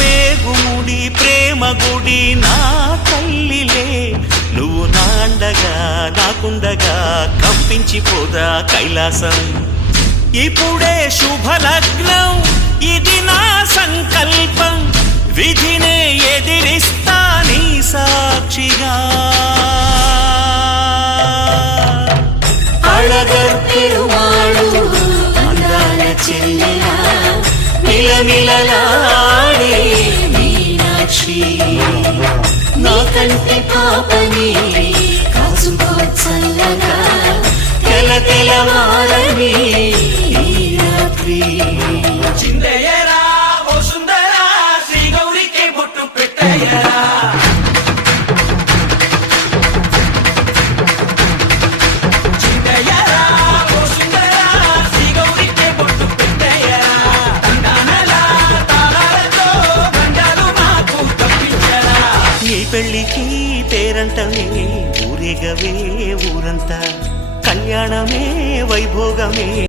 పేగుముడి ప్రేమ నా తల్లిలే. నువ్వు నాండగా నాకుండగా కంపించిపోదా కైలాసం. ఇప్పుడే శుభలగ్నం ఇది నా సంకల్పం. విధినే ఎదిరిస్తా నీ సాక్షిగా. చెల్లెలా మిలమిలలాడే మీనాక్షి. నీకంటే పాపని కాచుకో చల్లగా తెల తెలవారని ఈ రాత్రి. చిందయ్యరా పెళ్ళికి పెళ్ళికి పేరంటమే ఊరేగవే ఊరంతా. కళ్యాణమే వైభోగమే.